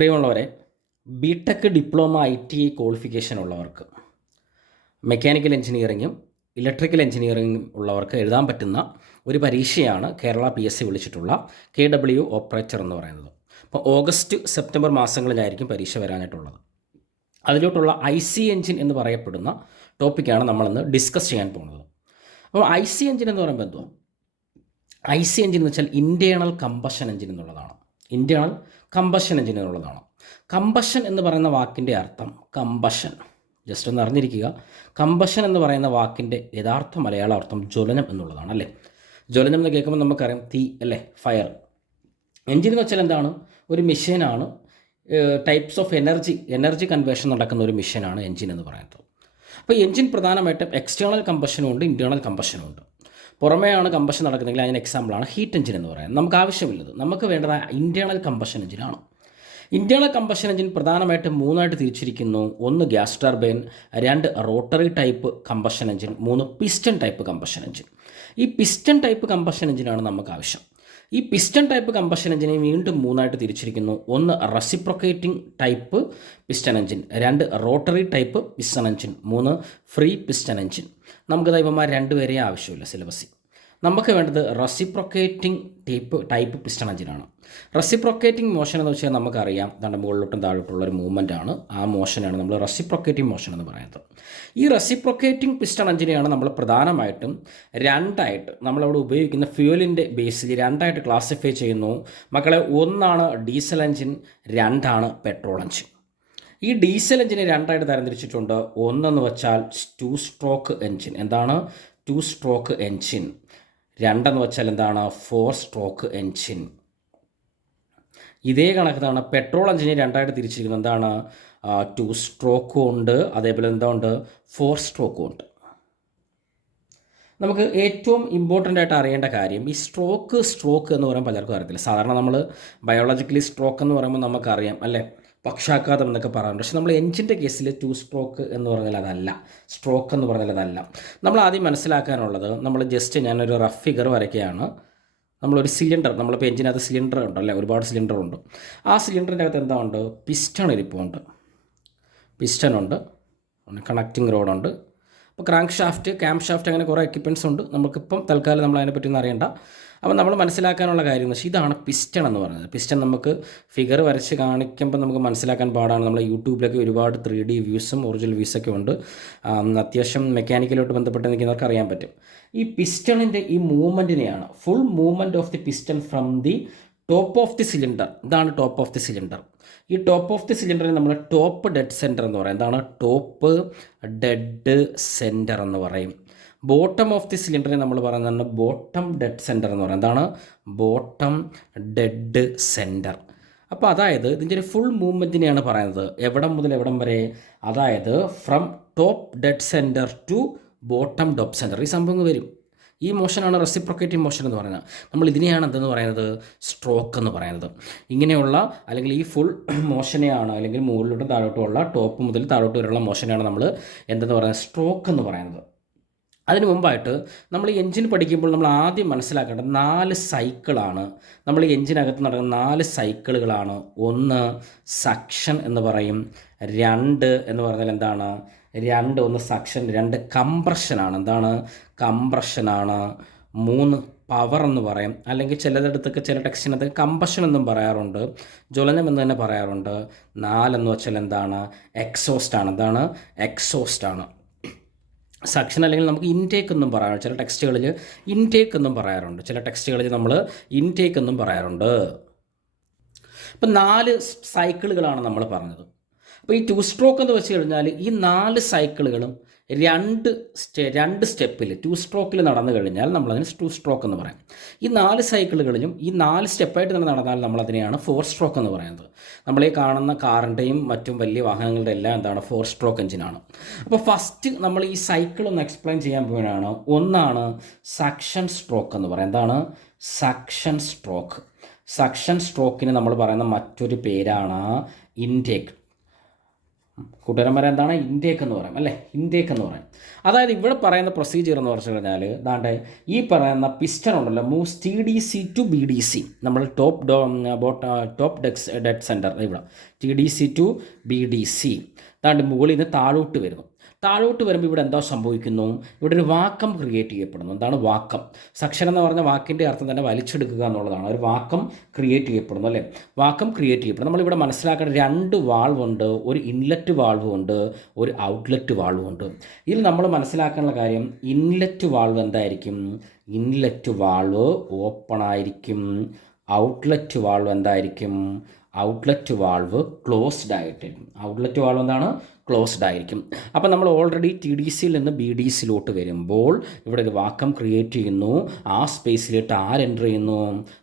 പ്രിയമുള്ളവരെ, BTech diploma ITI qualification ഉള്ളവർക്ക് mechanical എഞ്ചിനീയറിങ്ങും electrical എഞ്ചിനീയറിങ്ങും ഉള്ളവർക്ക് എഴുതാൻ പറ്റുന്ന ഒരു പരീക്ഷയാണ് കേരള PSC വിളിച്ചിട്ടുള്ള KW ഓപ്പറേറ്റർ എന്ന് പറയുന്നത്. അപ്പോൾ ഓഗസ്റ്റ് സെപ്റ്റംബർ മാസങ്ങളിലായിരിക്കും പരീക്ഷ വരാനായിട്ടുള്ളത്. അതിലോട്ടുള്ള IC എഞ്ചിൻ എന്ന് പറയപ്പെടുന്ന ടോപ്പിക്കാണ് നമ്മളിന്ന് ഡിസ്കസ് ചെയ്യാൻ പോകുന്നത്. അപ്പോൾ IC എഞ്ചിൻ എന്ന് പറയുമ്പോൾ എന്തോ IC എഞ്ചിൻ എന്ന് വെച്ചാൽ ഇൻറ്റേർണൽ കമ്പഷൻ എഞ്ചിൻ എന്നുള്ളതാണ്. ഇൻറ്റേർണൽ കമ്പഷൻ എഞ്ചിൻ എന്നുള്ളതാണ്. കമ്പഷൻ എന്ന് പറയുന്ന വാക്കിൻ്റെ അർത്ഥം കമ്പഷൻ, ജസ്റ്റ് ഒന്ന് അറിഞ്ഞിരിക്കുക. കമ്പഷൻ എന്ന് പറയുന്ന വാക്കിൻ്റെ യഥാർത്ഥ മലയാള അർത്ഥം ജ്വലനം എന്നുള്ളതാണ്, അല്ലേ? ജ്വലനം എന്ന് കേൾക്കുമ്പോൾ നമുക്കറിയാം തീ, അല്ലേ? ഫയർ. എഞ്ചിൻ എന്ന് വെച്ചാൽ എന്താണ്? ഒരു മെഷീനാണ്. ടൈപ്സ് ഓഫ് എനർജി കൺവേർഷൻ നടക്കുന്ന ഒരു മെഷീനാണ് എഞ്ചിൻ എന്ന് പറയുന്നത്. അപ്പോൾ എഞ്ചിൻ പ്രധാനമായിട്ടും എക്സ്റ്റേണൽ കമ്പഷനും ഉണ്ട്, ഇൻറ്റേർണൽ കമ്പഷനും ഉണ്ട്. പുറമേയാണ് കമ്പഷൻ നടക്കുന്നതെങ്കിൽ അതിന് എക്സാമ്പിളാണ് ഹീറ്റ് എഞ്ചിൻ എന്ന് പറയുന്നത്. നമുക്ക് ആവശ്യമില്ലത്, നമുക്ക് വേണ്ടത് ഇൻറ്റേർണൽ കമ്പഷൻ എഞ്ചിനാണ്. ഇൻറ്റേർണൽ കമ്പഷൻ എഞ്ചിൻ പ്രധാനമായിട്ടും മൂന്നായിട്ട് തിരിച്ചിരിക്കുന്നു. 1 gas turbine, 2 rotary type combustion engine, 3 piston type combustion engine. ഈ പിസ്റ്റൺ ടൈപ്പ് കമ്പഷൻ എഞ്ചിനാണ് നമുക്ക് ആവശ്യം. ഈ പിസ്റ്റൺ ടൈപ്പ് കമ്പഷൻ എഞ്ചിനെ വീണ്ടും മൂന്നായിട്ട് തിരിച്ചിരിക്കുന്നു. 1 reciprocating type piston engine, 2 rotary type piston engine, 3 free piston engine. നമുക്ക് ഇവന്മാർ രണ്ടുപേരെ ആവശ്യമില്ല സിലബസിൽ. നമുക്ക് വേണ്ടത് റെസിപ്രോക്കേറ്റിംഗ് ടൈപ്പ് പിസ്റ്റൺ എഞ്ചിനാണ്. റെസിപ്രോക്കേറ്റിംഗ് മോഷൻ എന്ന് വെച്ചാൽ നമുക്കറിയാം, നമ്മുടെ മുകളിലോട്ടും താഴോട്ടുള്ള ഒരു മൂവ്മെൻ്റ് ആണ്. ആ മോഷനാണ് നമ്മൾ റെസിപ്രോക്കേറ്റിംഗ് മോഷൻ എന്ന് പറയുന്നത്. ഈ റെസിപ്രോക്കേറ്റിംഗ് പിസ്റ്റൺ എഞ്ചിനെയാണ് നമ്മൾ പ്രധാനമായിട്ടും രണ്ടായിട്ട് നമ്മളവിടെ ഉപയോഗിക്കുന്ന ഫ്യൂവലിൻ്റെ ബേസിൽ രണ്ടായിട്ട് ക്ലാസിഫൈ ചെയ്യുന്നു. മക്കളെ, 1 ഡീസൽ എഞ്ചിൻ, 2 പെട്രോൾ എഞ്ചിൻ. ഈ ഡീസൽ എഞ്ചിനെ രണ്ടായിട്ട് തരംതിരിച്ചിട്ടുണ്ട്. 1 വെച്ചാൽ 2 സ്ട്രോക്ക് എഞ്ചിൻ. എന്താണ് 2 സ്ട്രോക്ക് എഞ്ചിൻ? 2 വെച്ചാൽ എന്താണ്? 4 സ്ട്രോക്ക് എഞ്ചിൻ. ഇതേ കണക്കാണ് പെട്രോൾ എഞ്ചിനെ രണ്ടായിട്ട് തിരിച്ചിരിക്കുന്നത്. എന്താണ്? 2 സ്ട്രോക്കും ഉണ്ട്, അതേപോലെ എന്താ ഉണ്ട്? 4 സ്ട്രോക്കും ഉണ്ട്. നമുക്ക് ഏറ്റവും ഇമ്പോർട്ടൻ്റ് ആയിട്ട് അറിയേണ്ട കാര്യം ഈ സ്ട്രോക്ക് എന്ന് പറയുമ്പോൾ പലർക്കും അറിയത്തില്ല. സാധാരണ നമ്മൾ ബയോളജിക്കലി സ്ട്രോക്ക് എന്ന് പറയുമ്പോൾ നമുക്കറിയാം, അല്ലേ? പക്ഷാഘാതം എന്നൊക്കെ പറയാറുണ്ട്. പക്ഷെ നമ്മൾ എഞ്ചിൻ്റെ കേസിൽ 2 സ്ട്രോക്ക് എന്ന് പറഞ്ഞാൽ അതല്ല, സ്ട്രോക്ക് എന്ന് പറഞ്ഞാൽ അതല്ല. നമ്മൾ ആദ്യം മനസ്സിലാക്കാനുള്ളത്, നമ്മൾ ജസ്റ്റ് ഞാനൊരു റഫ് ഫിഗർ വരയ്ക്കുകയാണ്. നമ്മളൊരു സിലിണ്ടർ, നമ്മളിപ്പോൾ എഞ്ചിനകത്ത് സിലിണ്ടർ ഉണ്ടല്ലേ, ഒരുപാട് സിലിണ്ടർ ഉണ്ട്. ആ സിലിണ്ടറിൻ്റെ അകത്ത് എന്താ ഉണ്ട്? പിസ്റ്റൺ ഇരിപ്പുണ്ട്, പിസ്റ്റൺ ഉണ്ട്, കണക്റ്റിംഗ് റോഡുണ്ട്. അപ്പോൾ ക്രാങ്ക് ഷാഫ്റ്റ്, ക്യാം ഷാഫ്റ്റ്, അങ്ങനെ കുറേ എക്യുപ്മെൻറ്റ്സ് ഉണ്ട്. നമുക്കിപ്പം തൽക്കാലം നമ്മൾ അതിനെപ്പറ്റി ഒന്നും അറിയണ്ട. അപ്പോൾ നമ്മൾ മനസ്സിലാക്കാനുള്ള കാര്യം എന്ന് വെച്ചാൽ ഇതാണ് പിസ്റ്റൺ എന്ന് പറയുന്നത്. പിസ്റ്റൺ നമുക്ക് ഫിഗർ വരച്ച് കാണിക്കുമ്പോൾ നമുക്ക് മനസ്സിലാക്കാൻ പാടാണ്. നമ്മൾ യൂട്യൂബിലൊക്കെ ഒരുപാട് 3D വ്യൂസും ഒറിജിനൽ വ്യൂസൊക്കെ ഉണ്ട്. അത്യാവശ്യം മെക്കാനിക്കലോട്ട് ബന്ധപ്പെട്ട് നിൽക്കുന്നവർക്ക് അറിയാൻ പറ്റും. ഈ പിസ്റ്റണിൻ്റെ ഈ മൂവ്മെൻറ്റിനെയാണ് full movement of the piston from the top of the cylinder. ഇതാണ് ടോപ്പ് ഓഫ് ദി സിലിണ്ടർ. ഈ ടോപ്പ് ഓഫ് ദി സിലിണ്ടറിനെ നമ്മൾ ടോപ്പ് ഡെഡ് സെൻറ്റർ എന്ന് പറയും. എന്താണ് ടോപ്പ് ഡെഡ് സെൻറ്റർ എന്ന് പറയും. ബോട്ടം ഓഫ് ദി സിലിണ്ടറിനെ നമ്മൾ പറയുന്നതാണ് ബോട്ടം ഡെഡ് സെൻറ്റർ എന്ന് പറയും. എന്താണ് ബോട്ടം ഡെഡ് സെൻറ്റർ. അപ്പോൾ അതായത് ഇതിൻ്റെ ഒരു ഫുൾ മൂവ്മെൻറ്റിനെയാണ് പറയുന്നത്. എവിടം മുതൽ എവിടം വരെ? അതായത് from top dead centre to bottom dead centre. ഈ സംഭവം വരും. ഈ മോഷനാണ് റെസിപ്രോക്കേറ്റിംഗ് മോഷൻ എന്ന് പറയുന്നത്. നമ്മൾ ഇതിനെയാണ് എന്തെന്ന് പറയുന്നത്? സ്ട്രോക്ക് എന്ന് പറയുന്നത്. ഇങ്ങനെയുള്ള അല്ലെങ്കിൽ ഈ ഫുൾ മോഷനെയാണ്, അല്ലെങ്കിൽ മുകളിലോട്ടും താഴോട്ടുമുള്ള ടോപ്പ് മുതൽ താഴോട്ട് വരെയുള്ള മോഷനെയാണ് നമ്മൾ എന്തെന്ന് പറയുന്നത്? സ്ട്രോക്ക് എന്ന് പറയുന്നത്. അതിന് മുമ്പായിട്ട് നമ്മൾ ഈ എഞ്ചിൻ പഠിക്കുമ്പോൾ നമ്മൾ ആദ്യം മനസ്സിലാക്കേണ്ടത് 4 സൈക്കിളാണ്. നമ്മൾ ഈ എഞ്ചിനകത്ത് നടക്കുന്ന 4 സൈക്കിളുകളാണ്. 1 സക്ഷൻ എന്ന് പറയും, 2 എന്ന് പറഞ്ഞാൽ എന്താണ്? 1 സക്ഷൻ, 2 കംപ്രഷനാണ്. എന്താണ്? കംപ്രഷനാണ്. 3 പവർ എന്ന് പറയും, അല്ലെങ്കിൽ ചിലയിടത്തൊക്കെ ചില ടെക്സ്റ്റിനകത്ത് കമ്പഷൻ എന്നും പറയാറുണ്ട്, ജ്വലനം എന്ന് തന്നെ പറയാറുണ്ട്. 4 എന്ന് വെച്ചാൽ എന്താണ്? എക്സോസ്റ്റാണ്. എന്താണ്? എക്സോസ്റ്റാണ്. സക്ഷൻ അല്ലെങ്കിൽ നമുക്ക് ഇൻടേക്ക് എന്നും പറയാറുണ്ട്. ചില ടെക്സ്റ്റുകളിൽ ഇൻടേക്ക് എന്നും പറയാറുണ്ട്, ചില ടെക്സ്റ്റുകളിൽ നമ്മൾ ഇൻടേക്ക് എന്നും പറയാറുണ്ട്. ഇപ്പം 4 സൈക്കിളുകളാണ് നമ്മൾ പറഞ്ഞത്. അപ്പോൾ ഈ 2 സ്ട്രോക്ക് എന്ന് വെച്ച് കഴിഞ്ഞാൽ ഈ 4 സൈക്കിളുകളും രണ്ട് സ്റ്റെപ്പിൽ 2 സ്ട്രോക്കിൽ നടന്നു കഴിഞ്ഞാൽ നമ്മളതിന് 2 സ്ട്രോക്ക് എന്ന് പറയും. ഈ 4 സൈക്കിളുകളിലും ഈ 4 സ്റ്റെപ്പായിട്ട് തന്നെ നടന്നാൽ നമ്മളതിനെയാണ് 4 സ്ട്രോക്ക് എന്ന് പറയുന്നത്. നമ്മൾ ഈ കാണുന്ന കാറിൻ്റെയും മറ്റും വലിയ വാഹനങ്ങളുടെ എല്ലാം എന്താണ്? 4 സ്ട്രോക്ക് എഞ്ചിനാണ്. അപ്പോൾ ഫസ്റ്റ് നമ്മൾ ഈ സൈക്കിൾ ഒന്ന് എക്സ്പ്ലെയിൻ ചെയ്യാൻ പോവുകയാണ്. 1 സക്ഷൻ സ്ട്രോക്ക് എന്ന് പറയും. എന്താണ്? Suction stroke. സക്ഷൻ സ്ട്രോക്കിന് നമ്മൾ പറയുന്ന മറ്റൊരു പേരാണ് ഇൻടേക്ക്. കൂട്ടുകാരന്മാരെ എന്താണ് ഇൻടേക്ക് എന്ന് പറയും അല്ലേ, ഇൻടേക്ക് എന്ന് പറയും. അതായത് ഇവിടെ പറയുന്ന പ്രൊസീജിയർ എന്ന് പറഞ്ഞു കഴിഞ്ഞാൽ ദാണ്ടെ ഈ പറയുന്ന പിസ്റ്റൺ ഉണ്ടല്ലോ മൂവ്സ് TDC ടു BDC, നമ്മൾ ടോപ്പ് ഡെഡ് സെൻറ്റർ ഇവിടെ TDC ടു BDC ദാണ്ട് മുകളിൽ നിന്ന് താഴോട്ട് വരുന്നു. താഴോട്ട് വരുമ്പോൾ ഇവിടെ എന്താ സംഭവിക്കുന്നു, ഇവിടെ ഒരു വാക്കം ക്രിയേറ്റ് ചെയ്യപ്പെടുന്നു. എന്താണ് വാക്കം? സക്ഷൻ എന്ന് പറഞ്ഞ വാക്കിൻ്റെ അർത്ഥം തന്നെ വലിച്ചെടുക്കുക എന്നുള്ളതാണ്. ഒരു വാക്കം ക്രിയേറ്റ് ചെയ്യപ്പെടുന്നു അല്ലേ, വാക്കം ക്രിയേറ്റ് ചെയ്യപ്പെടുന്നു. നമ്മളിവിടെ മനസ്സിലാക്കേണ്ട 2 വാൾവ് ഉണ്ട്, ഒരു ഇൻലെറ്റ് വാൾവ് ഉണ്ട്, ഒരു ഔട്ട്ലെറ്റ് വാൾവ് ഉണ്ട്. ഇതിൽ നമ്മൾ മനസ്സിലാക്കേണ്ട കാര്യം ഇൻലെറ്റ് വാൾവ് എന്തായിരിക്കും, ഇൻലെറ്റ് വാൾവ് ഓപ്പൺ ആയിരിക്കും. ഔട്ട്ലെറ്റ് വാൾവ് എന്തായിരിക്കും, ഔട്ട്ലെറ്റ് വാൾവ് ക്ലോസ്ഡ് ആയിട്ടിരിക്കും. ഔട്ട്ലെറ്റ് വാൾവ് എന്താണ്, ക്ലോസ്ഡ് ആയിരിക്കും. അപ്പോൾ നമ്മൾ ഓൾറെഡി TDCയിൽ നിന്ന് BDCയിലോട്ട് വരുമ്പോൾ ഇവിടെ ഒരു വാക്കം ക്രിയേറ്റ് ചെയ്യുന്നു. ആ സ്പേസിലിട്ട് ആര് എൻ്റർ ചെയ്യുന്നു,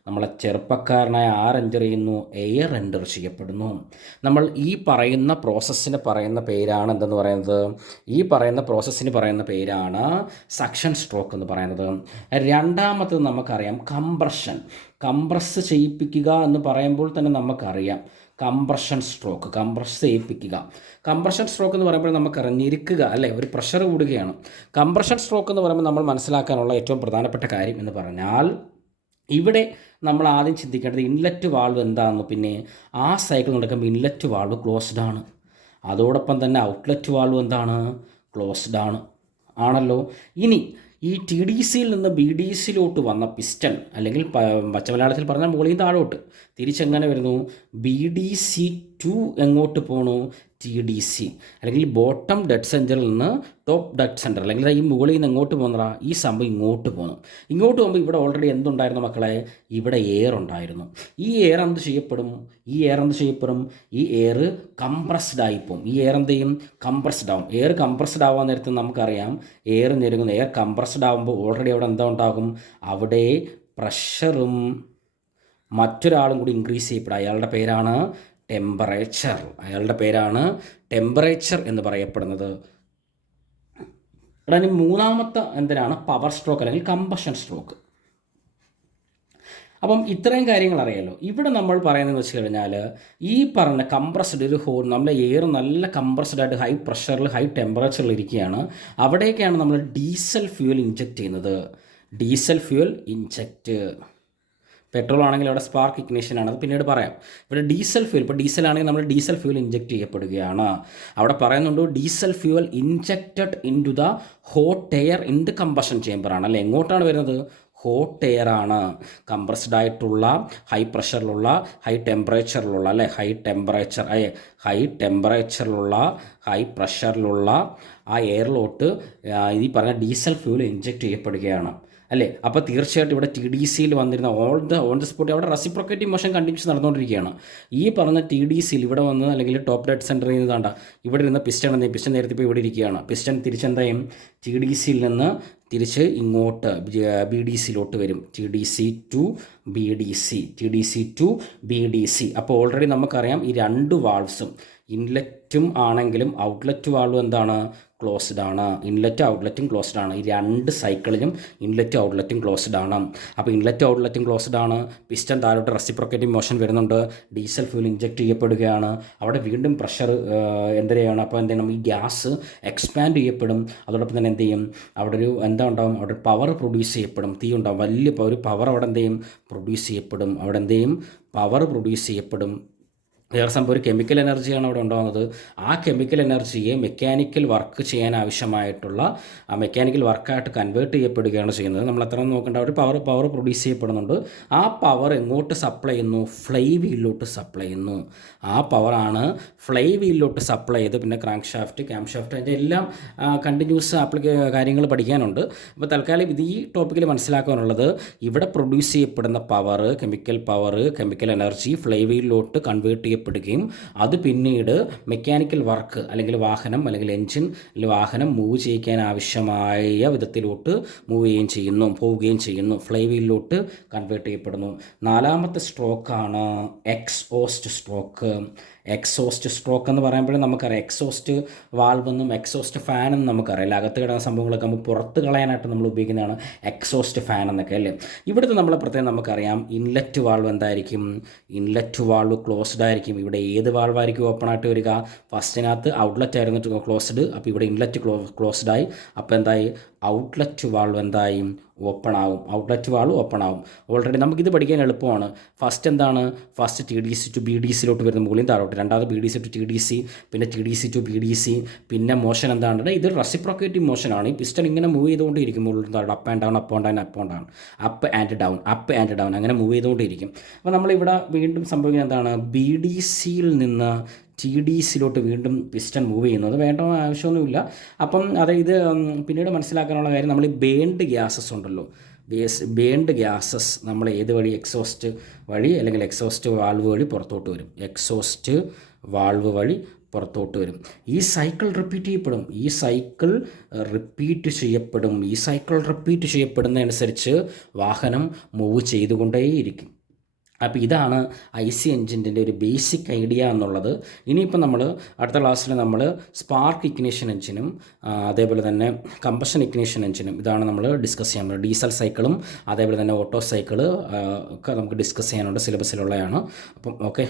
നമ്മളെ ചെറുപ്പക്കാരനായ ആര് എൻ്റർ ചെയ്യുന്നു, എയർ എൻ്റർ ചെയ്യപ്പെടുന്നു. നമ്മൾ ഈ പറയുന്ന പ്രോസസ്സിന് പറയുന്ന പേരാണ് എന്തെന്ന് പറയുന്നത്, ഈ പറയുന്ന പ്രോസസ്സിന് പറയുന്ന പേരാണ് സക്ഷൻ സ്ട്രോക്ക് എന്ന് പറയുന്നത്. രണ്ടാമത്തത് നമുക്കറിയാം കംപ്രഷൻ. കംപ്രസ് ചെയ്യിപ്പിക്കുക എന്ന് പറയുമ്പോൾ തന്നെ നമുക്കറിയാം കംപ്രഷൻ സ്ട്രോക്ക്, കംപ്രസ് ചെയ്യിപ്പിക്കുക. കംപ്രഷൻ സ്ട്രോക്ക് എന്ന് പറയുമ്പോൾ നമുക്കറിയാം ഞെരുക്കുക അല്ലേ, ഒരു പ്രഷർ കൂടുകയാണ്. കംപ്രഷൻ സ്ട്രോക്ക് എന്ന് പറയുമ്പോൾ നമ്മൾ മനസ്സിലാക്കാനുള്ള ഏറ്റവും പ്രധാനപ്പെട്ട കാര്യം എന്ന് പറഞ്ഞാൽ ഇവിടെ നമ്മൾ ആദ്യം ചിന്തിക്കേണ്ടത് ഇൻലെറ്റ് വാൾവ് എന്താണെന്ന്. പിന്നെ ആ സൈക്കിൾ നടക്കുമ്പോൾ ഇൻലെറ്റ് വാൾവ് ക്ലോസ്ഡ് ആണ്, അതോടൊപ്പം തന്നെ ഔട്ട്ലെറ്റ് വാൾവ് എന്താണ്, ക്ലോസ്ഡ് ആണ് ആണല്ലോ. ഇനി ഈ TDCയിൽ നിന്ന് BDCയിലോട്ട് വന്ന പിസ്റ്റൺ, അല്ലെങ്കിൽ പച്ചമലയാളത്തിൽ പറഞ്ഞാൽ മുകളിൽ താഴോട്ട് തിരിച്ചെങ്ങനെ വരുന്നു, BDC2 എങ്ങോട്ട് പോകണു, TDC, അല്ലെങ്കിൽ ബോട്ടം ഡെഡ് സെൻറ്ററിൽ നിന്ന് ടോപ്പ് ഡെഡ് സെൻറ്റർ, അല്ലെങ്കിൽ ഈ മുകളിൽ നിന്ന് എങ്ങോട്ട് പോകുന്നതാ, ഈ സംഭവം ഇങ്ങോട്ട് പോകുന്നു. ഇങ്ങോട്ട് പോകുമ്പോൾ ഇവിടെ ഓൾറെഡി എന്തുണ്ടായിരുന്നു മക്കളെ, ഇവിടെ എയർ ഉണ്ടായിരുന്നു. ഈ എയർ എന്ത് ചെയ്യപ്പെടും, ഈ എയർ കംപ്രസ്ഡ് ആയിപ്പോവും. ഈ എയർ എന്ത് ചെയ്യും, കംപ്രസ്ഡ് ആവും. എയർ കംപ്രസ്ഡ് ആവാൻ നേരത്ത് നമുക്കറിയാം എയർ ഞെരുങ്ങുന്നു. എയർ കംപ്രസ്ഡ് ആകുമ്പോൾ ഓൾറെഡി അവിടെ എന്താ ഉണ്ടാകും, അവിടെ പ്രഷറും മറ്റൊരാളും കൂടി ഇൻക്രീസ് ചെയ്യപ്പെടും. അയാളുടെ പേരാണ് ടെമ്പറേച്ചർ. അയാളുടെ പേരാണ് ടെമ്പറേച്ചർ എന്ന് പറയപ്പെടുന്നത്. ഇനി മൂന്നാമത്തെ എന്തിനാണ്, പവർ സ്ട്രോക്ക് അല്ലെങ്കിൽ കമ്പഷൻ സ്ട്രോക്ക്. അപ്പം ഇത്രയും കാര്യങ്ങൾ അറിയാലോ. ഇവിടെ നമ്മൾ പറയുന്നതെന്ന് വെച്ച് കഴിഞ്ഞാൽ ഈ പറഞ്ഞ കംപ്രസ്ഡ് ഒരു നമ്മുടെ എയർ നല്ല കംപ്രസ്ഡ് ആയിട്ട് ഹൈ പ്രഷറിൽ ഹൈ ടെമ്പറേച്ചറിൽ ഇരിക്കുകയാണ്. അവിടേക്കാണ് നമ്മൾ ഡീസൽ ഫ്യൂൽ ഇഞ്ചെക്റ്റ് ചെയ്യുന്നത്. ഡീസൽ ഫ്യൂൽ ഇഞ്ചെക്റ്റ്, പെട്രോൾ ആണെങ്കിൽ അവിടെ സ്പാർക്ക് ഇഗ്നിഷനാണ്, അത് പിന്നീട് പറയാം. ഇവിടെ ഡീസൽ ഫ്യൂൽ, ഇപ്പോൾ ഡീസൽ ആണെങ്കിൽ നമ്മൾ ഡീസൽ ഫ്യൂൽ ഇഞ്ചെക്റ്റ് ചെയ്യപ്പെടുകയാണ്. അവിടെ പറയുന്നുണ്ട് diesel fuel injected into the hot air in the combustion ചേമ്പറാണ് അല്ലേ. എങ്ങോട്ടാണ് വരുന്നത്, ഹോട്ട് എയർ ആണ്. കംപ്രസ്ഡ് ആയിട്ടുള്ള ഹൈ പ്രഷറിലുള്ള ഹൈ ടെമ്പറേച്ചറിലുള്ള അല്ലേ, ഹൈ ടെമ്പറേച്ചറിലുള്ള ഹൈ പ്രഷറിലുള്ള ആ എയറിലോട്ട് ഈ പറഞ്ഞ ഡീസൽ ഫ്യൂൽ ഇഞ്ചെക്റ്റ് ചെയ്യപ്പെടുകയാണ് അല്ലേ. അപ്പോൾ തീർച്ചയായിട്ടും ഇവിടെ TDCയിൽ വന്നിരുന്ന ഓൺ ദ സ്പോട്ട് അവിടെ റെസിപ്രോക്കേറ്റിംഗ് മോഷൻ കണ്ടിന്യൂസ് നടന്നുകൊണ്ടിരിക്കുകയാണ്. ഈ പറഞ്ഞ TDCയിൽ ഇവിടെ വന്ന് അല്ലെങ്കിൽ ടോപ്പ് ഡെഡ് സെൻറ്ററിൽ നിന്ന് താണ്ട ഇവിടെ ഇരുന്ന പിസ്റ്റൺ നേരത്തെ ഇപ്പോൾ ഇവിടെ ഇരിക്കുകയാണ്. പിസ്റ്റൺ തിരിച്ചെന്തായും TDCയിൽ നിന്ന് തിരിച്ച് ഇങ്ങോട്ട് BDCയിലോട്ട് വരും. TDC to BDC. അപ്പോൾ ഓൾറെഡി നമുക്കറിയാം ഈ 2 വാൾവ്സും ഇൻലെറ്റും ആണെങ്കിലും ഔട്ട്ലെറ്റ് വാൾവ് എന്താണ്, ക്ലോസ്ഡ് ആണ്. ഇൻലെറ്റ് ഔട്ട്ലെറ്റും ക്ലോസ്ഡ് ആണ്. ഈ 2 സൈക്കിളിലും ഇൻലെറ്റ് ഔട്ട്ലെറ്റും ക്ലോസ്ഡ് ആണ്. അപ്പോൾ ഇൻലെറ്റ് ഔട്ട്ലെറ്റും ക്ലോസ്ഡ് ആണ്. പിസ്റ്റൺ താഴോട്ട് റെസിപ്രോക്കേറ്റിംഗ് മോഷൻ വരുന്നുണ്ട്. ഡീസൽ ഫ്യൂൽ ഇഞ്ചെക്റ്റ് ചെയ്യപ്പെടുകയാണ്. അവിടെ വീണ്ടും പ്രഷർ എന്തിനാണ്, അപ്പോൾ എന്ത് ചെയ്യണം, ഈ ഗ്യാസ് എക്സ്പാൻഡ് ചെയ്യപ്പെടും. അതോടൊപ്പം തന്നെ എന്ത് ചെയ്യും, അവിടെ ഒരു എന്താ ഉണ്ടാവും, അവിടെ പവർ പ്രൊഡ്യൂസ് ചെയ്യപ്പെടും. തീ ഉണ്ടാവും, വലിയ ഒരു പവർ അവിടെ എന്ത് ചെയ്യും, പ്രൊഡ്യൂസ് ചെയ്യപ്പെടും. അവിടെ എന്ത് ചെയ്യും, പവർ പ്രൊഡ്യൂസ് ചെയ്യപ്പെടും. വേറെ സംഭവം ഒരു കെമിക്കൽ എനർജിയാണ് അവിടെ ഉണ്ടാകുന്നത്. ആ കെമിക്കൽ എനർജിയെ മെക്കാനിക്കൽ വർക്ക് ചെയ്യാൻ ആവശ്യമായിട്ടുള്ള ആ മെക്കാനിക്കൽ വർക്കായിട്ട് കൺവേർട്ട് ചെയ്യപ്പെടുകയാണ് ചെയ്യുന്നത്. നമ്മൾ അത്ര നോക്കേണ്ട ഒരു പവർ പ്രൊഡ്യൂസ് ചെയ്യപ്പെടുന്നുണ്ട്. ആ പവർ എങ്ങോട്ട് സപ്ലൈ ചെയ്യുന്നു, ഫ്ലൈ വീലിലോട്ട് സപ്ലൈ ചെയ്യുന്നു. ആ പവറാണ് ഫ്ലൈ വീലിലോട്ട് സപ്ലൈ ചെയ്ത് പിന്നെ ക്രാങ്ക് ഷാഫ്റ്റ്, ക്യാം ഷാഫ്റ്റ്, അതിൻ്റെ എല്ലാം കണ്ടിന്യൂസ് കാര്യങ്ങൾ പഠിക്കാനുണ്ട്. അപ്പോൾ തൽക്കാലം ഇത് ഈ ടോപ്പിക്കിൽ മനസ്സിലാക്കാനുള്ളത് ഇവിടെ പ്രൊഡ്യൂസ് ചെയ്യപ്പെടുന്ന പവർ, കെമിക്കൽ എനർജി ഫ്ലൈ വീലിലോട്ട് കൺവേർട്ട് ചെയ്യപ്പെടുകയും അത് പിന്നീട് മെക്കാനിക്കൽ വർക്ക് അല്ലെങ്കിൽ വാഹനം അല്ലെങ്കിൽ എൻജിൻ വാഹനം മൂവ് ചെയ്യിക്കാൻ ആവശ്യമായ വിധത്തിലോട്ട് പോവുകയും ചെയ്യുന്നു. ഫ്ലൈ വീലിലോട്ട് കൺവേർട്ട് ചെയ്യപ്പെടുന്നു. 4ാമത്തെ സ്ട്രോക്കാണ് എക്സോസ്റ്റ് സ്ട്രോക്ക്. എക്സോസ്റ്റ് സ്ട്രോക്ക് എന്ന് പറയുമ്പോൾ നമുക്കറിയാം എക്സോസ്റ്റ് വാൾവ് എന്നും എക്സോസ്റ്റ് ഫാൻ എന്നും നമുക്കറിയാം. അകത്ത് കിടന്ന സംഭവങ്ങളൊക്കെ നമുക്ക് പുറത്ത് കളയാനായിട്ട് നമ്മൾ ഉപയോഗിക്കുന്നതാണ് എക്സോസ്റ്റ് ഫാൻ എന്നൊക്കെ അല്ലേ. ഇവിടുത്തെ നമ്മളെ പ്രത്യേകം നമുക്കറിയാം ഇൻലെറ്റ് വാൾവ് എന്തായിരിക്കും, ഇൻലെറ്റ് വാൾവ് ക്ലോസ്ഡ് ആയിരിക്കും. ആയിരിക്കും, ഇവിടെ ഏത് വാൾവായിരിക്കും ഓപ്പൺ ആയിട്ട് വരിക? ഫസ്റ്റിനകത്ത് ഔട്ട്ലെറ്റ് ആയിരുന്നു ക്ലോസ്ഡ്, അപ്പോൾ ഇവിടെ ഇൻലെറ്റ് ക്ലോസ്ഡ് ആയി. അപ്പോൾ എന്തായി? ഔട്ട്ലെറ്റ് വാൾവ് എന്തായി? ഓപ്പൺ ആവും. ഔട്ട്ലെറ്റ് വാൾവ് ഓപ്പൺ ആവും. ഓൾറെഡി നമുക്കിത് പഠിക്കാൻ എളുപ്പമാണ്. ഫസ്റ്റ് എന്താണ്? First T D C to B D സിയിലോട്ട് വരുന്ന മുകളിൽ താഴോട്ട്, രണ്ടാമത് B D C to T D C, പിന്നെ T D C to B D C. പിന്നെ മോഷൻ എന്താണ്? ഇത് റെസിപ്രോക്കേറ്റീവ് മോഷനാണ്. ഈ പിസ്റ്റൺ ഇങ്ങനെ മൂവ് ചെയ്തുകൊണ്ടിരിക്കും മുകളിൽ താഴോട്ട്, up and down, up and down, up and down, up and down, up and down, അങ്ങനെ മൂവ് ചെയ്തുകൊണ്ടിരിക്കും. അപ്പോൾ നമ്മളിവിടെ വീണ്ടും സംഭവിക്കുന്നത് എന്താണ്? ബി ഡി സിയിൽ നിന്ന് ടി ഡി സിയിലോട്ട് വീണ്ടും പിസ്റ്റൺ മൂവ് ചെയ്യുന്നത് വേണ്ട ആവശ്യമൊന്നുമില്ല. അപ്പം ഇത് പിന്നീട് മനസ്സിലാക്കാനുള്ള കാര്യം, നമ്മൾ ഈ ബേൺഡ് ഗ്യാസസ് ഉണ്ടല്ലോ, ബേൺഡ് ഗ്യാസസ് നമ്മൾ ഏത് വഴി? എക്സോസ്റ്റ് വഴി അല്ലെങ്കിൽ എക്സോസ്റ്റ് വാൾവ് വഴി പുറത്തോട്ട് വരും. എക്സോസ്റ്റ് വാൾവ് വഴി പുറത്തോട്ട് വരും. ഈ സൈക്കിൾ റിപ്പീറ്റ് ചെയ്യപ്പെടും. ഈ സൈക്കിൾ റിപ്പീറ്റ് ചെയ്യപ്പെടുന്നതനുസരിച്ച് വാഹനം മൂവ് ചെയ്തുകൊണ്ടേയിരിക്കും. അപ്പോൾ ഇതാണ് IC എൻജിൻ്റെ ഒരു ബേസിക് ഐഡിയ എന്നുള്ളത്. ഇനിയിപ്പോൾ നമ്മൾ അടുത്ത ക്ലാസ്സിൽ നമ്മൾ സ്പാർക്ക് ഇഗ്നിഷൻ എൻജിനും അതേപോലെ തന്നെ കമ്പഷൻ ഇഗ്നിഷൻ എൻജിനും ഇതാണ് നമ്മൾ ഡിസ്കസ് ചെയ്യാൻ പോകുന്നത്. ഡീസൽ സൈക്കിളും അതേപോലെ തന്നെ ഓട്ടോ സൈക്കിള് ഒക്കെ നമുക്ക് ഡിസ്കസ് ചെയ്യാനുണ്ട്, സിലബസിലുള്ളതാണ്. അപ്പം ഓക്കെ.